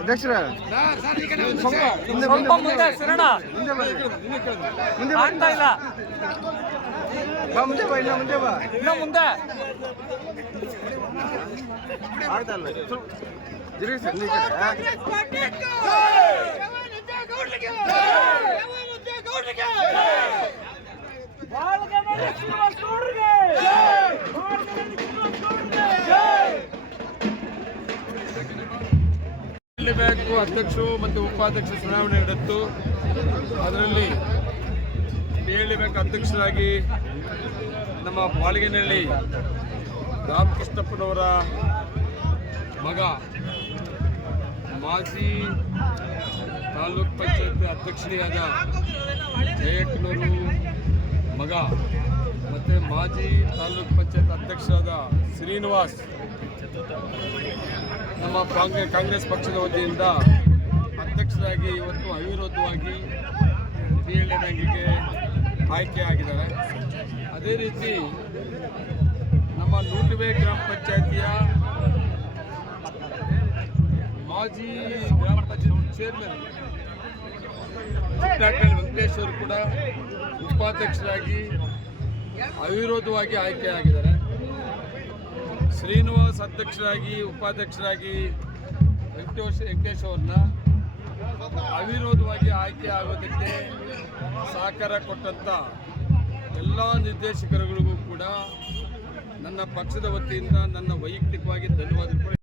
ಅಧ್ಯಕ್ಷರ ಸ್ವಲ್ಪ ಮುಂದೆ ಸಿರಣ ಆಗ್ತಾ ಇಲ್ಲ. ಮುಂದೆ ಬಾ, ಇನ್ನ ಮುಂದೆ ಬಾ, ಇನ್ನ ಮುಂದೆ ಆಗ್ತಾ ಇಲ್ಲ. ಜರುಗಿ ಸರ್ ಬ್ಯಾಂಕು ಅಧ್ಯಕ್ಷರು ಮತ್ತು ಉಪಾಧ್ಯಕ್ಷ ಚುನಾವಣೆ ನಡೆಯಿತು. ಅದರಲ್ಲಿ PLD ಬ್ಯಾಂಕ್ ಅಧ್ಯಕ್ಷರಾಗಿ ನಮ್ಮ ಬಾಳಿಗೆನಹಳ್ಳಿ ರಾಮಕೃಷ್ಣಪ್ಪನವರ ಮಗ, ಮಾಜಿ ತಾಲೂಕ್ ಪಂಚಾಯತ್ ಅಧ್ಯಕ್ಷರಾದ ಜಯಕ್ಕನೂರು ಮಗ ಮತ್ತು ಮಾಜಿ ತಾಲೂಕ್ ಪಂಚಾಯತ್ ಅಧ್ಯಕ್ಷರಾದ ಶ್ರೀನಿವಾಸ್ ನಮ್ಮ ಕಾಂಗ್ರೆಸ್ ಪಕ್ಷದ ವತಿಯಿಂದ ಅಧ್ಯಕ್ಷರಾಗಿ ಇವತ್ತು ಅವಿರೋಧವಾಗಿ PLD ಬ್ಯಾಂಕಿಗೆ ಆಯ್ಕೆಯಾಗಿದ್ದಾರೆ. ಅದೇ ರೀತಿ ನಮ್ಮ ನೂಟುವೆ ಗ್ರಾಮ ಪಂಚಾಯತಿಯ ಮಾಜಿ ಗ್ರಾಮ ಪಂಚಾಯತ್ ಚೇರ್ಮನ್ ವೆಂಕಟೇಶ್ ಅವರು ಕೂಡ ಉಪಾಧ್ಯಕ್ಷರಾಗಿ ಅವಿರೋಧವಾಗಿ ಆಯ್ಕೆಯಾಗಿದ್ದಾರೆ. ಶ್ರೀನಿವಾಸ್ ಅಧ್ಯಕ್ಷರಾಗಿ ಉಪಾಧ್ಯಕ್ಷರಾಗಿ ವೆಂಕಟೇಶ್ ಅವ್ರನ್ನ ಅವಿರೋಧವಾಗಿ ಆಯ್ಕೆ ಆಗೋದಕ್ಕೆ ಸಹಕಾರ ಕೊಟ್ಟಂಥ ಎಲ್ಲ ನಿರ್ದೇಶಕರುಗಳಿಗೂ ಕೂಡ ನನ್ನ ಪಕ್ಷದ ವತಿಯಿಂದ ನನ್ನ ವೈಯಕ್ತಿಕವಾಗಿ ಧನ್ಯವಾದಗಳು.